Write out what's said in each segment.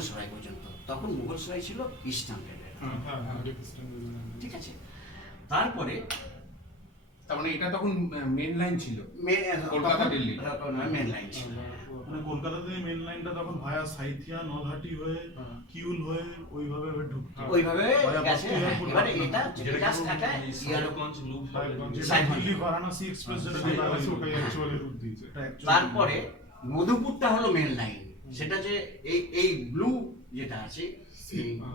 মুঘলসরাই পর্যন্ত। তখন মুঘলসরাই ছিল ইস্টার্ন রেলের, ঠিক আছে। তারপরে তার মানে এটা তখন মেন লাইন ছিল, কলকাতা দিল্লি মেন লাইন ছিল। মানে কলকাতা থেকে মেন লাইনটা তখন ভায়া সাইথিয়া নলহাটি হয়ে কিউল হয়ে ওইভাবে ঢুকতো, ওইভাবে গেছে। এবারে এটা জাস্ট একটা দিল্লি বারাণসী এক্সপ্রেস যেটা ওটাই অ্যাকচুয়ালি রুট দিয়েছে। তারপরে মধুপুরটা হলো মেন লাইন, সেটা যে এই ব্লু যেটা আছে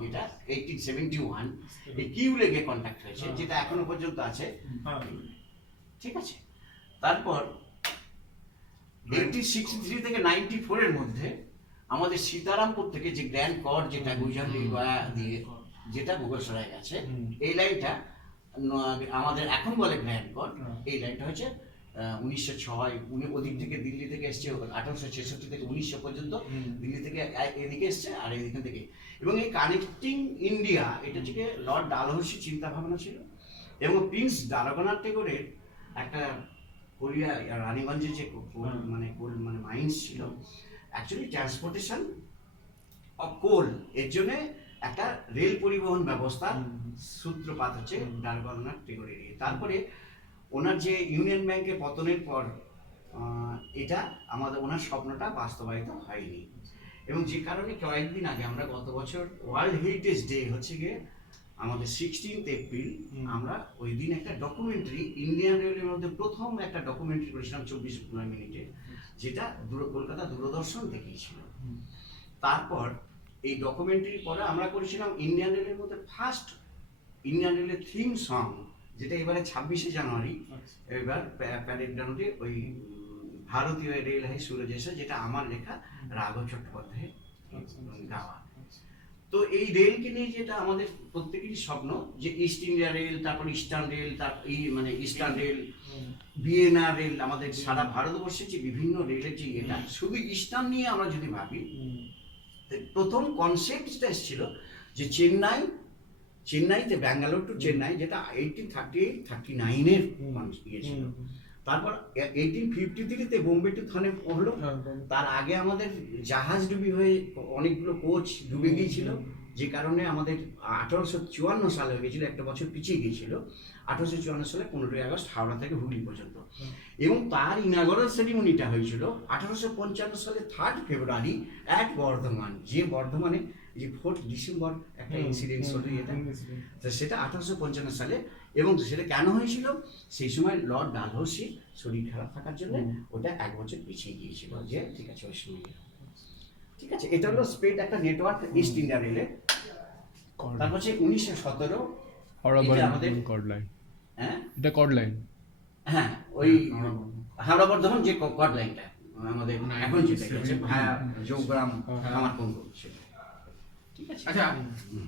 এটা 1871 এই কিউলে গিয়ে কন্ট্যাক্ট হয়েছে, যেটা এখনো পর্যন্ত আছে, ঠিক আছে। তারপর 1863 থেকে 94 এর মধ্যে আমাদের সীতারামপুর থেকে যে গ্র্যান্ড কর যেটা গুজরাট গয়া দিয়ে যেটা মুঘলসরাই গেছে, এই লাইনটা আমাদের এখন বলে গ্র্যান্ড কর। এই লাইনটা হচ্ছে 1906, উনি ওদিক থেকে দিল্লি থেকে এসছে 1866 থেকে 1900 পর্যন্ত দিল্লি থেকে এদিকে এসছে আর এদিকে থেকে। এবং এই কানেক্টিং ইন্ডিয়া এটা থেকে লর্ড ডালহৌসি চিন্তা ভাবনা ছিল, এবং প্রিন্স দ্বারকানাথ টেগোরের একটা কোরিয়া রানীগঞ্জে যে মানে মাইন্স ছিল, অ্যাকচুয়ালি ট্রান্সপোর্টেশন অফ কোল এর জন্য একটা রেল পরিবহন ব্যবস্থার সূত্রপাত হচ্ছে দ্বারকানাথ টেগোরের। তারপরে ওনার যে ইউনিয়ন ব্যাংকের পতনের পর এটা আমাদের ওনার স্বপ্নটা বাস্তবায়িত হয়নি, এবং যে কারণে কয়েকদিন আগে আমরা গত বছর ওয়ার্ল্ড হেরিটেজ ডে হচ্ছে গিয়ে আমাদের 16 এপ্রিল, আমরা ওই দিন একটা ডকুমেন্টারি ইন্ডিয়ান রেলের মধ্যে প্রথম একটা ডকুমেন্টারি করেছিলাম 24 মিনিটে, যেটা কলকাতা দূরদর্শন দেখিয়েছিল। তারপর এই ডকুমেন্টারির পরে আমরা করেছিলাম ইন্ডিয়ান রেলের মধ্যে ফার্স্ট ইন্ডিয়ান রেলের থিম সং, যেটা এবারে 26শে জানুয়ারি এবার প্যারেড গ্রাউন্ডে ওই ভারতীয় রেল হাই সুরজ এসে, যেটা আমার লেখা, রাঘব চট্টোপাধ্যায়ের গাওয়া। তো এই রেলকে নিয়ে যেটা আমাদের প্রত্যেকেরই স্বপ্ন যে ইস্ট ইন্ডিয়া রেল, তারপর ইস্টার্ন রেল, তারপর এই মানে ইস্টার্ন রেল, ভিয়েনা রেল, আমাদের সারা ভারতবর্ষে যে বিভিন্ন রেলের যে এটা, শুধু ইস্টার্ন নিয়ে আমরা যদি ভাবি, প্রথম কনসেপ্টটা এসেছিল যে চেন্নাইতে ব্যাঙ্গালোর টু চেন্নাই, যেটা 1839-এর ইয়ে ছিল। তারপর 1853-তে বোম্বে টু থানে হলো। তার আগে আমাদের জাহাজ ডুবি হয়ে অনেকগুলো কোচ ডুবে গিয়েছিল, যে কারণে আমাদের 1854 সালে হয়ে গেছিল, একটা বছর পিছিয়ে গিয়েছিল। 1854 সালে 15ই আগস্ট হাওড়া থেকে হুগলি পর্যন্ত, এবং তার ইনাগরাল সেরিমনিটা হয়েছিল 1855 সালে 3 ফেব্রুয়ারি অ্যাট বর্ধমান, যে বর্ধমানে যে 4 ডিসেম্বর একটা ইনসিডেন্ট হলো, এটা তো সেটা 1855 সালে। এবং সেটা কেন হয়েছিল, সেই সময় লর্ড ডালহৌসি শরীর খারাপ থাকার জন্য ওটা 1 বছর পিছিয়ে গিয়েছিল, যে ঠিক আছে ওই সময়, ঠিক আছে। এটা হলো স্পেড একটা নেটওয়ার্ক ইস্ট ইন্ডিয়া রেলের। তারপর হচ্ছে 1917 আমাদের কর্ড লাইন, হ্যাঁ এটা কর্ড লাইন, হ্যাঁ ওই হাওড়া বর্ধমান যে কর্ড লাইনটা আমাদের এখন যেটা গেছে ভায়া যোগগ্রাম কামারকুণ্ড, সেটা ঠিক আছে। আচ্ছা,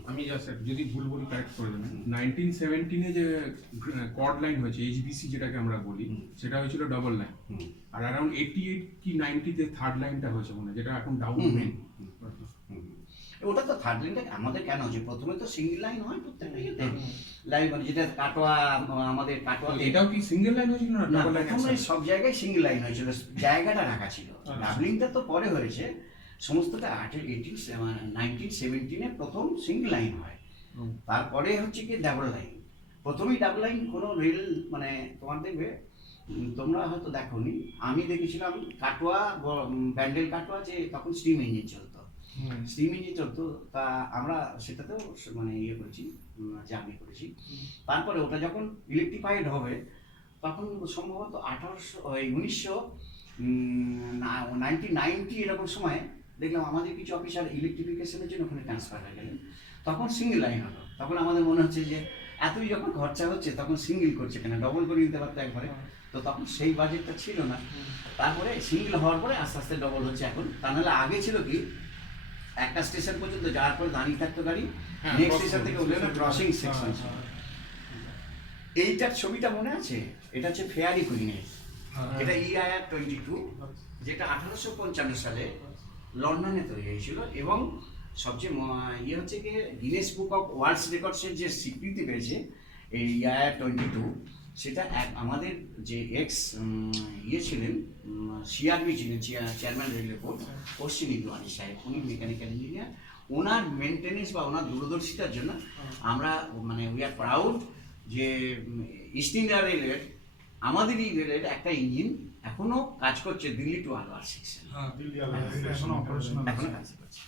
আমি জাস্ট যদি ভুল বলি কারেক্ট করে দেবেন। 1917-এ যে কর্ড লাইন হয়েছে, এইচবিসি যেটাকে আমরা বলি, সেটা হয়েছিল ডাবল লাইন, আর অ্যারাউন্ড 88 কি 90-তে থার্ড লাইনটা হয়েছে মনে হয়, যেটা এখন ডাউন মেন। ওটা তো থার্ড লাইনটা আমাদের কেন, যে প্রথমে তো সিঙ্গেল লাইন হয় প্রত্যেকটা ইয়েতে লাইন, মানে যেটা কাটোয়া আমাদের কাটোয়া, এটাও কি সিঙ্গেল লাইন হয়েছিল না ডাবল লাইন? সব জায়গায় সিঙ্গেল লাইন হয়েছিল, জায়গাটা রাখা ছিল। ডাবলিংটা তো পরে হয়েছে, সমস্তটা 1917-এ প্রথম সিঙ্গেল লাইন হয়। তারপরে হচ্ছে কি ডাবল লাইন। প্রথমেই ডাবল লাইন কোনো রেল মানে তোমার দেখবে, তোমরা হয়তো দেখোনি, আমি দেখেছিলাম কাটোয়া ব্যান্ডেল কাটোয়া, যে তখন স্টিম ইঞ্জিন চলতো, তা আমরা সেটাতেও মানে ইয়ে করেছি, জার্নি করেছি। তারপরে ওটা যখন ইলেকট্রিফাইড হবে, তখন সম্ভবত 1990 এরকম সময় দেখলাম আমাদের কিছু অফিসার ইলেকট্রিফিকেশনের জন্য ওখানে ট্রান্সফার হয়ে গেলেন। তখন সিঙ্গেল লাইন হলো, তখন আমাদের মনে হচ্ছে যে এতই যখন খরচা হচ্ছে তখন সিঙ্গেল করছে কেন, ডবল করে নিতে পারতো একবারে। তো তখন সেই বাজেটটা ছিল না। তারপরে সিঙ্গেল হওয়ার পরে আস্তে আস্তে ডবল হচ্ছে এখন। তা নাহলে আগে ছিল কি, একটা স্টেশন পর্যন্ত যাওয়ার পরে দাঁড়িয়ে থাকতো গাড়ি, নেক্সট স্টেশন থেকে উঠলে ক্রসিং সেকশন ছিল। এইটার ছবিটা মনে আছে, এটা হচ্ছে ফেয়ারি কুইনের, এটা EIR 22, যেটা 1855 সালে লন্ডনে তৈরি হয়েছিল, এবং সবচেয়ে ইয়ে হচ্ছে কি গিনেস বুক অফ ওয়ার্ল্ড রেকর্ডসের যে স্বীকৃতি পেয়েছে এই EIR 22, সেটা আমাদের যে এক্স ইয়ে ছিলেন সিআরবি ছিলেন চেয়ারম্যান রেলওয়ে বোর্ড পশ্চিম ইদওয়ানি সাহেব, উনি মেকানিক্যাল ইঞ্জিনিয়ার, ওনার মেনটেনেন্স বা ওনার দূরদর্শিতার জন্য আমরা মানে উই আর প্রাউড যে ইস্ট ইন্ডিয়া রেলের আমাদের এই রেলের একটা ইঞ্জিন এখনো কাজ করছে দিল্লি টু আলওয়ার সেকশন, দিল্লি আলাদা এখন অপারেশনাল এখনো কাজ করছে।